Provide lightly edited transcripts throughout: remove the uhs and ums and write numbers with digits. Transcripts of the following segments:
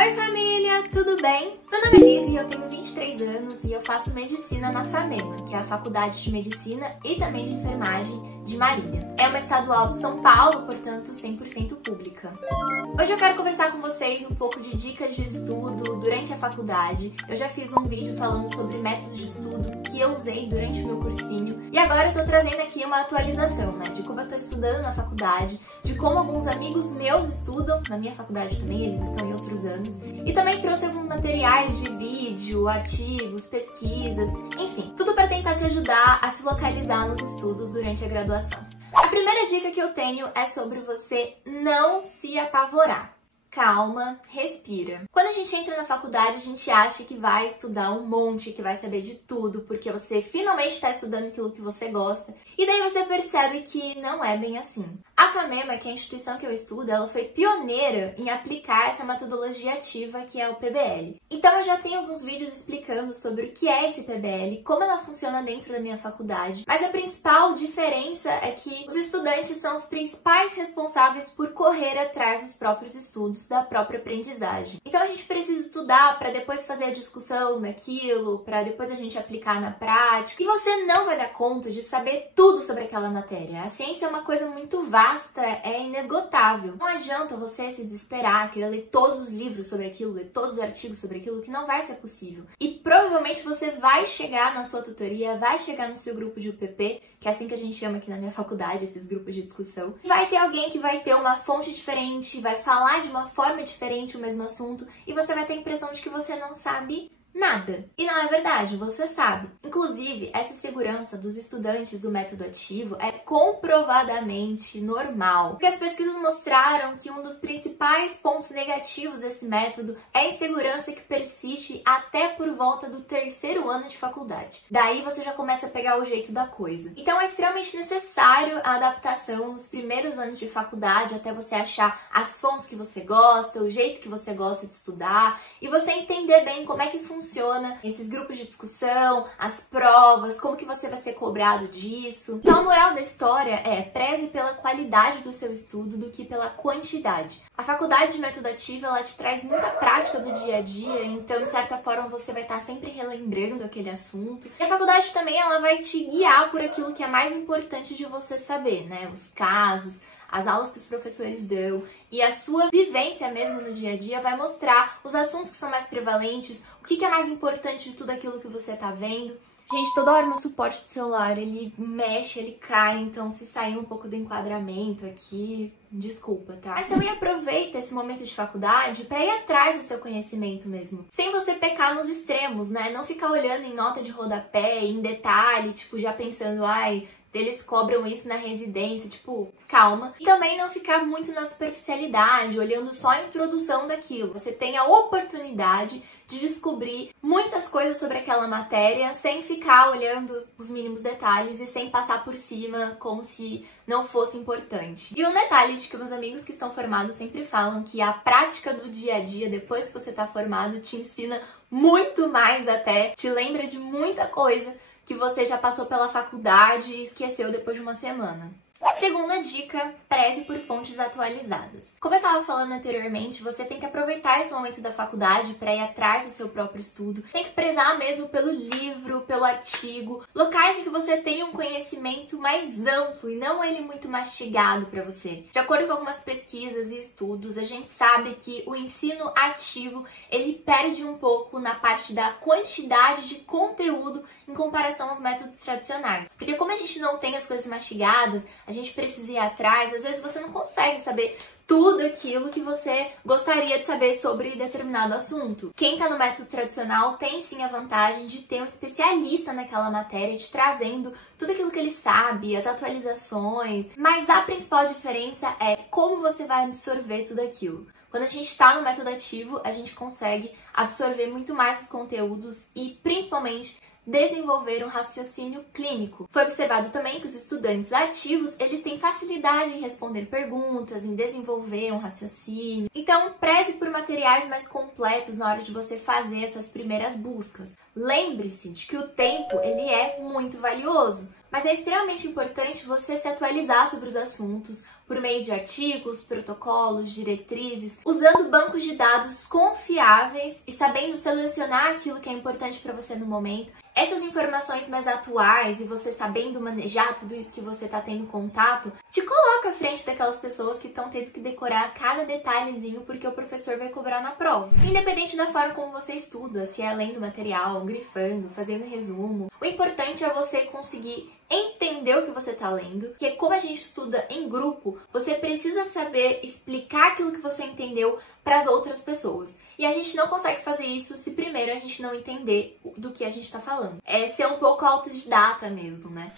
Oi família, tudo bem? Meu nome é Liz e eu tenho 23 anos e eu faço medicina na FAMEMA, que é a Faculdade de Medicina e também de Enfermagem de Marília. É uma estadual de São Paulo, portanto 100% pública. Hoje eu quero conversar com vocês um pouco de dicas de estudo durante a faculdade. Eu já fiz um vídeo falando sobre métodos de estudo que eu usei durante o meu cursinho e agora eu tô trazendo aqui uma atualização, de como eu tô estudando na faculdade, de como alguns amigos meus estudam na minha faculdade também, eles estão em outros anos, e também trouxe alguns materiais de vídeo, artigos, pesquisas, enfim, tudo para tentar te ajudar a se localizar nos estudos durante a graduação. A primeira dica que eu tenho é sobre você não se apavorar. Calma, respira. Quando a gente entra na faculdade, a gente acha que vai estudar um monte, que vai saber de tudo, porque você finalmente está estudando aquilo que você gosta, e daí você percebe que não é bem assim. A FAMEMA, que é a instituição que eu estudo, ela foi pioneira em aplicar essa metodologia ativa que é o PBL. Então eu já tenho alguns vídeos explicando sobre o que é esse PBL, como ela funciona dentro da minha faculdade, mas a principal diferença é que os estudantes são os principais responsáveis por correr atrás dos próprios estudos, da própria aprendizagem. Então a gente precisa estudar para depois fazer a discussão daquilo, para depois a gente aplicar na prática. E você não vai dar conta de saber tudo sobre aquela matéria. A ciência é uma coisa muito vasta, é inesgotável. Não adianta você se desesperar, querer ler todos os livros sobre aquilo, ler todos os artigos sobre aquilo, que não vai ser possível. E provavelmente você vai chegar na sua tutoria, vai chegar no seu grupo de UPP, que é assim que a gente chama aqui na minha faculdade, esses grupos de discussão. Vai ter alguém que vai ter uma fonte diferente, vai falar de uma forma diferente o mesmo assunto, e você vai ter a impressão de que você não sabe nada. E não é verdade, você sabe. Inclusive, essa segurança dos estudantes do método ativo é comprovadamente normal. Porque as pesquisas mostraram que um dos principais pontos negativos desse método é a insegurança que persiste até por volta do 3º ano de faculdade. Daí você já começa a pegar o jeito da coisa. Então é extremamente necessário a adaptação nos primeiros anos de faculdade até você achar as fontes que você gosta, o jeito que você gosta de estudar e você entender bem como é que funciona esses grupos de discussão, as provas, como que você vai ser cobrado disso. Então a moral da história é: preze pela qualidade do seu estudo do que pela quantidade. A faculdade de método ativo, ela te traz muita prática do dia a dia, então de certa forma você vai estar sempre relembrando aquele assunto. E a faculdade também, ela vai te guiar por aquilo que é mais importante de você saber, os casos, as aulas que os professores dão, e a sua vivência mesmo no dia a dia vai mostrar os assuntos que são mais prevalentes, o que é mais importante de tudo aquilo que você tá vendo. Gente, toda hora meu suporte de celular, ele mexe, ele cai, então se sair um pouco do enquadramento aqui, desculpa, tá? Mas também aproveita esse momento de faculdade para ir atrás do seu conhecimento mesmo, sem você pecar nos extremos, não ficar olhando em nota de rodapé, em detalhe, já pensando, eles cobram isso na residência, calma. E também não ficar muito na superficialidade, olhando só a introdução daquilo. Você tem a oportunidade de descobrir muitas coisas sobre aquela matéria sem ficar olhando os mínimos detalhes e sem passar por cima como se não fosse importante. E um detalhe de que meus amigos que estão formados sempre falam que a prática do dia a dia, depois que você está formado, te ensina muito mais até, te lembra de muita coisa que você já passou pela faculdade e esqueceu depois de uma semana. Segunda dica, preze por fontes atualizadas. Como eu estava falando anteriormente, você tem que aproveitar esse momento da faculdade para ir atrás do seu próprio estudo. Tem que prezar mesmo pelo livro, pelo artigo, locais em que você tenha um conhecimento mais amplo e não ele muito mastigado para você. De acordo com algumas pesquisas e estudos, a gente sabe que o ensino ativo, ele perde um pouco na parte da quantidade de conteúdo em comparação aos métodos tradicionais. Porque como a gente não tem as coisas mastigadas, a gente precisa ir atrás, às vezes você não consegue saber tudo aquilo que você gostaria de saber sobre determinado assunto. Quem está no método tradicional tem sim a vantagem de ter um especialista naquela matéria, te trazendo tudo aquilo que ele sabe, as atualizações, mas a principal diferença é como você vai absorver tudo aquilo. Quando a gente está no método ativo, a gente consegue absorver muito mais os conteúdos e, principalmente, desenvolver um raciocínio clínico. Foi observado também que os estudantes ativos, eles têm facilidade em responder perguntas, em desenvolver um raciocínio. Então, preze por materiais mais completos na hora de você fazer essas primeiras buscas. Lembre-se de que o tempo, ele é muito valioso, mas é extremamente importante você se atualizar sobre os assuntos, por meio de artigos, protocolos, diretrizes, usando bancos de dados confiáveis e sabendo selecionar aquilo que é importante para você no momento. Essas informações mais atuais e você sabendo manejar tudo isso que você está tendo contato, te coloca à frente daquelas pessoas que estão tendo que decorar cada detalhezinho porque o professor vai cobrar na prova. Independente da forma como você estuda, se é lendo material, grifando, fazendo resumo, o importante é você conseguir entender o que você está lendo, porque como a gente estuda em grupo, você precisa saber explicar aquilo que você entendeu para as outras pessoas. E a gente não consegue fazer isso se primeiro a gente não entender do que a gente está falando. É ser um pouco autodidata mesmo, né?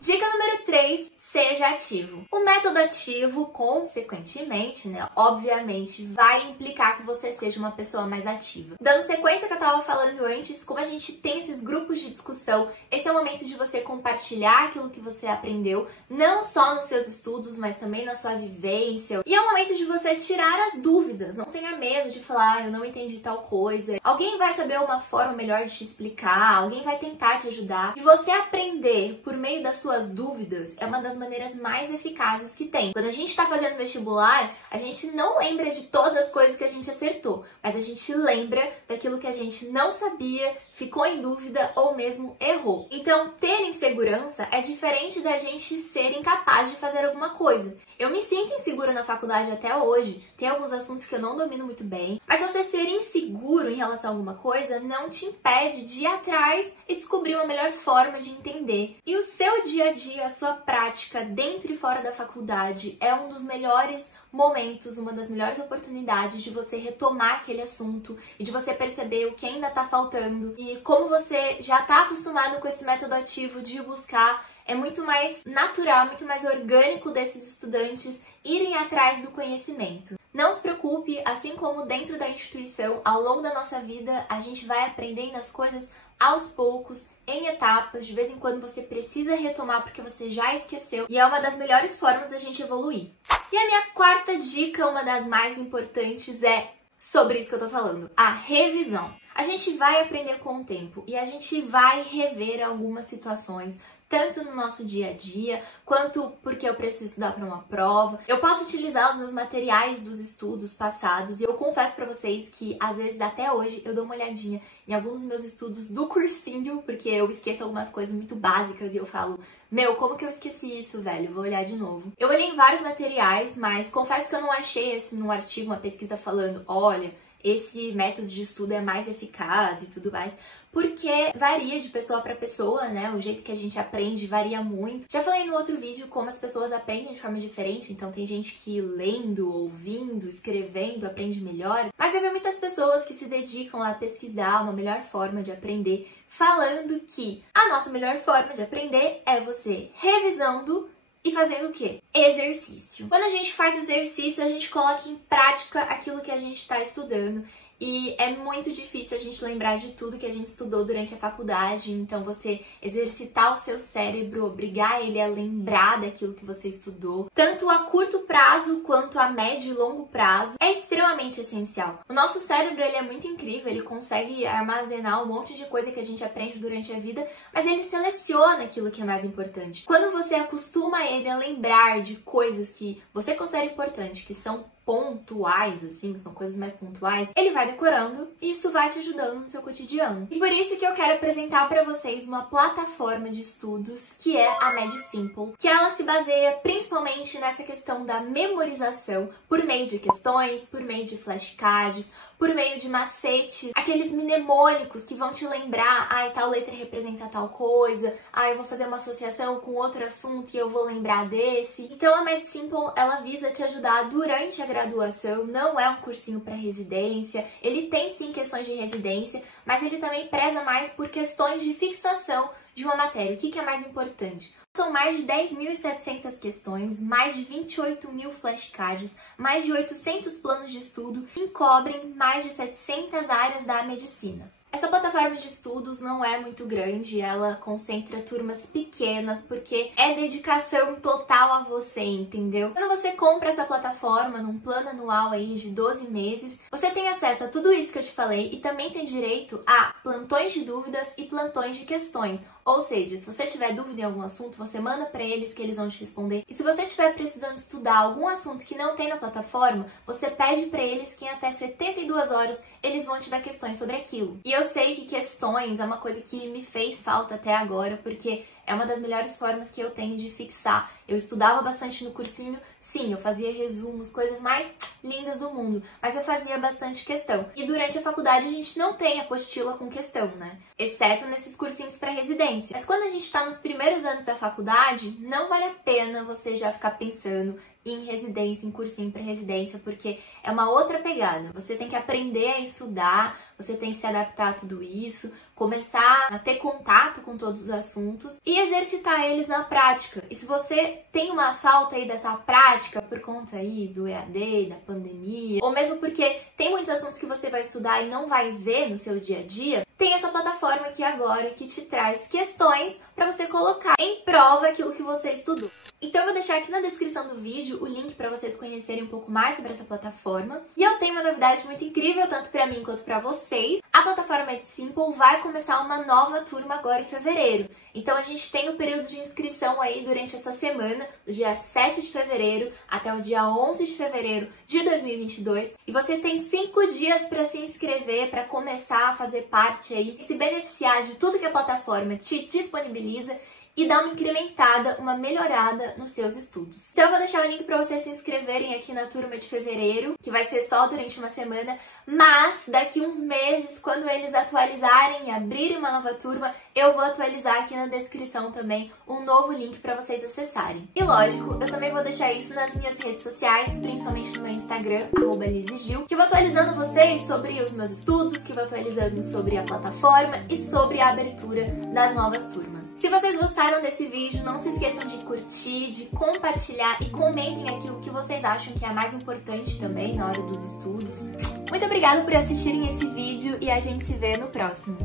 Dica número 3, seja ativo. O método ativo, consequentemente, né, obviamente, vai implicar que você seja uma pessoa mais ativa. Dando sequência que eu estava falando antes, como a gente tem esses grupos de discussão, esse é o momento de você compartilhar aquilo que você aprendeu, não só nos seus estudos, mas também na sua vivência. E é o momento de você tirar as dúvidas. Não tenha medo de falar, eu não entendi tal coisa. Alguém vai saber uma forma melhor de te explicar, alguém vai tentar te ajudar. E você aprender por meio das suas dúvidas é uma das maneiras mais eficazes que tem. Quando a gente está fazendo vestibular, a gente não lembra de todas as coisas que a gente acertou, mas a gente lembra daquilo que a gente não sabia, ficou em dúvida ou mesmo errou. Então, ter insegurança é diferente da gente ser incapaz de fazer alguma coisa. Eu me sinto insegura na faculdade até hoje, tem alguns assuntos que eu não domino muito bem, mas você ser inseguro em relação a alguma coisa não te impede de ir atrás e descobrir uma melhor forma de entender. E o seu dia a dia, a sua prática dentro e fora da faculdade é um dos melhores momentos, uma das melhores oportunidades de você retomar aquele assunto e de você perceber o que ainda está faltando. E como você já está acostumado com esse método ativo de buscar, é muito mais natural, muito mais orgânico desses estudantes irem atrás do conhecimento. Não se preocupe, assim como dentro da instituição, ao longo da nossa vida, a gente vai aprendendo as coisas aos poucos, em etapas, de vez em quando você precisa retomar porque você já esqueceu e é uma das melhores formas da gente evoluir. E a minha quarta dica, uma das mais importantes, é sobre isso que eu tô falando, a revisão. A gente vai aprender com o tempo e a gente vai rever algumas situações, tanto no nosso dia a dia, quanto porque eu preciso estudar para uma prova. Eu posso utilizar os meus materiais dos estudos passados e eu confesso para vocês que, às vezes, até hoje, eu dou uma olhadinha em alguns dos meus estudos do cursinho, porque eu esqueço algumas coisas muito básicas e eu falo, meu, como que eu esqueci isso, velho? Vou olhar de novo. Eu olhei em vários materiais, mas confesso que eu não achei num artigo, uma pesquisa falando, olha, esse método de estudo é mais eficaz e tudo mais, porque varia de pessoa para pessoa, né? O jeito que a gente aprende varia muito. Já falei no outro vídeo como as pessoas aprendem de forma diferente, então tem gente que lendo, ouvindo, escrevendo aprende melhor, mas eu vi muitas pessoas que se dedicam a pesquisar uma melhor forma de aprender, falando que a nossa melhor forma de aprender é você revisando e fazendo o quê? Exercício. Quando a gente faz exercício, a gente coloca em prática aquilo que a gente está estudando. E é muito difícil a gente lembrar de tudo que a gente estudou durante a faculdade. Então, você exercitar o seu cérebro, obrigar ele a lembrar daquilo que você estudou, tanto a curto prazo quanto a médio e longo prazo, é extremamente essencial. O nosso cérebro, ele é muito incrível, ele consegue armazenar um monte de coisa que a gente aprende durante a vida, mas ele seleciona aquilo que é mais importante. Quando você acostuma ele a lembrar de coisas que você considera importante, que são pontuais, assim, que são coisas mais pontuais, ele vai decorando e isso vai te ajudando no seu cotidiano. E por isso que eu quero apresentar para vocês uma plataforma de estudos que é a MedSimple, que ela se baseia principalmente nessa questão da memorização por meio de questões, por meio de flashcards, por meio de macetes, aqueles mnemônicos que vão te lembrar, tal letra representa tal coisa, eu vou fazer uma associação com outro assunto e eu vou lembrar desse. Então a MedSimple, ela visa te ajudar durante a graduação, não é um cursinho para residência, ele tem sim questões de residência, mas ele também preza mais por questões de fixação de uma matéria. O que é mais importante? São mais de 10.700 questões, mais de 28.000 flashcards, mais de 800 planos de estudo e cobrem mais de 700 áreas da medicina. Essa plataforma de estudos não é muito grande, ela concentra turmas pequenas, porque é dedicação total a você, entendeu? Quando você compra essa plataforma num plano anual aí de 12 meses, você tem acesso a tudo isso que eu te falei e também tem direito a plantões de dúvidas e plantões de questões, Ou seja, se você tiver dúvida em algum assunto, você manda para eles que eles vão te responder. E se você estiver precisando estudar algum assunto que não tem na plataforma, você pede para eles que em até 72 horas eles vão te dar questões sobre aquilo. E eu sei que questões é uma coisa que me fez falta até agora, porque é uma das melhores formas que eu tenho de fixar. Eu estudava bastante no cursinho, sim, eu fazia resumos, coisas mais lindas do mundo, mas eu fazia bastante questão. E durante a faculdade a gente não tem apostila com questão, né? Exceto nesses cursinhos para residência. Mas quando a gente está nos primeiros anos da faculdade, não vale a pena você já ficar pensando em residência, em cursinho para residência, porque é uma outra pegada. Você tem que aprender a estudar, você tem que se adaptar a tudo isso, começar a ter contato com todos os assuntos e exercitar eles na prática. E se você tem uma falta aí dessa prática por conta aí do EAD, da pandemia, ou mesmo porque tem muitos assuntos que você vai estudar e não vai ver no seu dia a dia, tem essa plataforma aqui agora que te traz questões para você colocar em prova aquilo que você estudou. Então eu vou deixar aqui na descrição do vídeo o link para vocês conhecerem um pouco mais sobre essa plataforma. E eu tenho uma novidade muito incrível, tanto para mim quanto para vocês. A plataforma EdSimple vai começar uma nova turma agora em fevereiro. Então a gente tem o período de inscrição aí durante essa semana, do dia 7 de fevereiro até o dia 11 de fevereiro de 2022. E você tem 5 dias para se inscrever, para começar a fazer parte aí e se beneficiar de tudo que a plataforma te disponibiliza e dar uma incrementada, uma melhorada nos seus estudos. Então eu vou deixar o link para vocês se inscreverem aqui na turma de fevereiro, que vai ser só durante uma semana, mas daqui uns meses, quando eles atualizarem e abrirem uma nova turma, eu vou atualizar aqui na descrição também um novo link para vocês acessarem. E lógico, eu também vou deixar isso nas minhas redes sociais, principalmente no meu Instagram, @LizzyGil, que eu vou atualizando vocês sobre os meus estudos, que eu vou atualizando sobre a plataforma e sobre a abertura das novas turmas. Se vocês gostaram desse vídeo, não se esqueçam de curtir, de compartilhar e comentem aqui o que vocês acham que é mais importante também na hora dos estudos. Muito obrigada por assistirem esse vídeo e a gente se vê no próximo.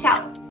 Tchau!